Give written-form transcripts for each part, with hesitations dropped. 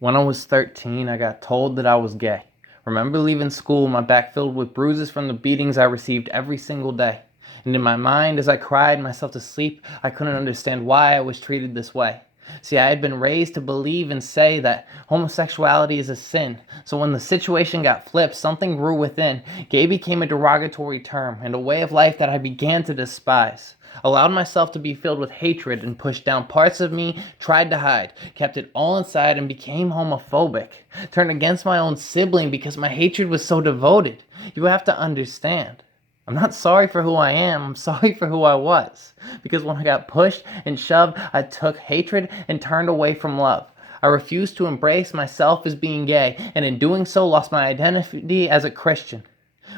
When I was 13, I got told that I was gay. Remember leaving school, my back filled with bruises from the beatings I received every single day. And in my mind, as I cried myself to sleep, I couldn't understand why I was treated this way. See, I had been raised to believe and say that homosexuality is a sin. So when the situation got flipped, something grew within. Gay became a derogatory term and a way of life that I began to despise. Allowed myself to be filled with hatred and pushed down parts of me, tried to hide, kept it all inside and became homophobic. Turned against my own sibling because my hatred was so devoted. You have to understand. I'm not sorry for who I am, I'm sorry for who I was. Because when I got pushed and shoved, I took hatred and turned away from love. I refused to embrace myself as being gay, and in doing so lost my identity as a Christian.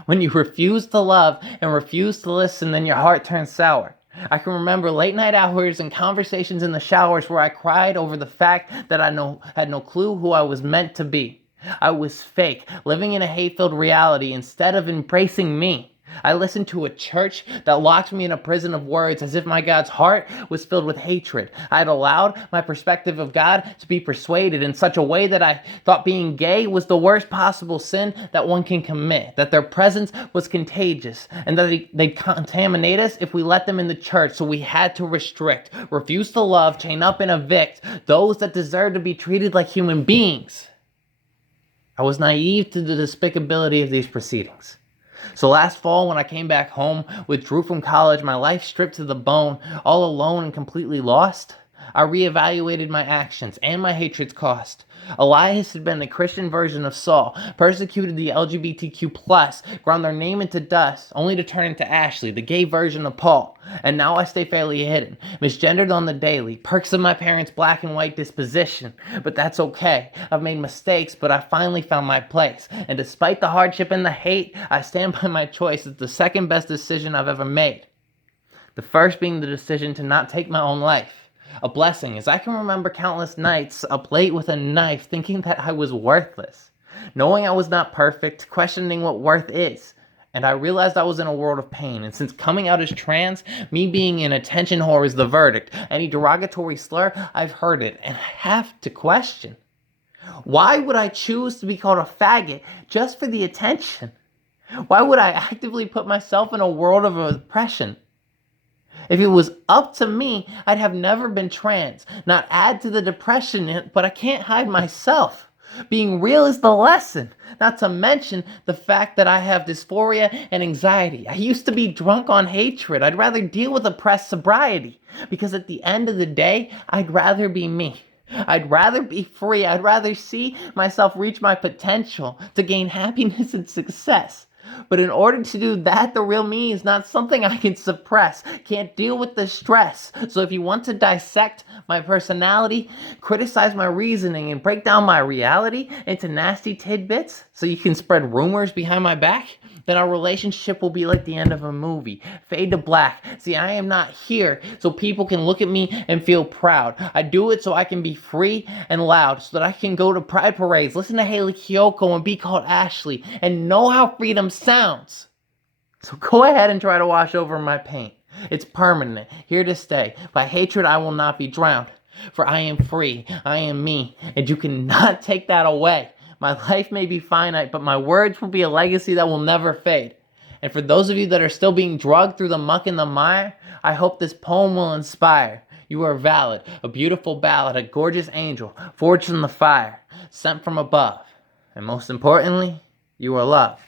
When you refuse to love and refuse to listen, then your heart turns sour. I can remember late night hours and conversations in the showers where I cried over the fact that had no clue who I was meant to be. I was fake, living in a hate-filled reality instead of embracing me. I listened to a church that locked me in a prison of words as if my God's heart was filled with hatred. I had allowed my perspective of God to be persuaded in such a way that I thought being gay was the worst possible sin that one can commit, that their presence was contagious, and that they'd contaminate us if we let them in the church, so we had to restrict, refuse to love, chain up, and evict those that deserve to be treated like human beings. I was naive to the despicability of these proceedings. So last fall, when I came back home, withdrew from college, my life stripped to the bone, all alone and completely lost, I reevaluated my actions and my hatred's cost. Elias had been the Christian version of Saul, persecuted the LGBTQ+, ground their name into dust, only to turn into Ashley, the gay version of Paul. And now I stay fairly hidden, misgendered on the daily, perks of my parents' black and white disposition. But that's okay. I've made mistakes, but I finally found my place. And despite the hardship and the hate, I stand by my choice. It's the second best decision I've ever made. The first being the decision to not take my own life. A blessing, as I can remember countless nights up late with a knife thinking that I was worthless. Knowing I was not perfect, questioning what worth is. And I realized I was in a world of pain, and since coming out as trans, me being an attention whore is the verdict. Any derogatory slur, I've heard it, and I have to question. Why would I choose to be called a faggot just for the attention? Why would I actively put myself in a world of oppression? If it was up to me, I'd have never been trans, not add to the depression, but I can't hide myself. Being real is the lesson, not to mention the fact that I have dysphoria and anxiety. I used to be drunk on hatred. I'd rather deal with oppressed sobriety, because at the end of the day, I'd rather be me. I'd rather be free. I'd rather see myself reach my potential to gain happiness and success. But in order to do that, the real me is not something I can suppress. Can't deal with the stress. So if you want to dissect my personality, criticize my reasoning, and break down my reality into nasty tidbits so you can spread rumors behind my back, then our relationship will be like the end of a movie. Fade to black. See, I am not here so people can look at me and feel proud. I do it so I can be free and loud, so that I can go to pride parades, listen to Haley Kiyoko, and be called Ashley, and know how freedom sounds. So go ahead and try to wash over my pain. It's permanent, here to stay. By hatred I will not be drowned. For I am free, I am me, and you cannot take that away. My life may be finite, but my words will be a legacy that will never fade. And for those of you that are still being drugged through the muck and the mire, I hope this poem will inspire. You are valid, a beautiful ballad, a gorgeous angel, forged in the fire, sent from above. And most importantly, you are loved.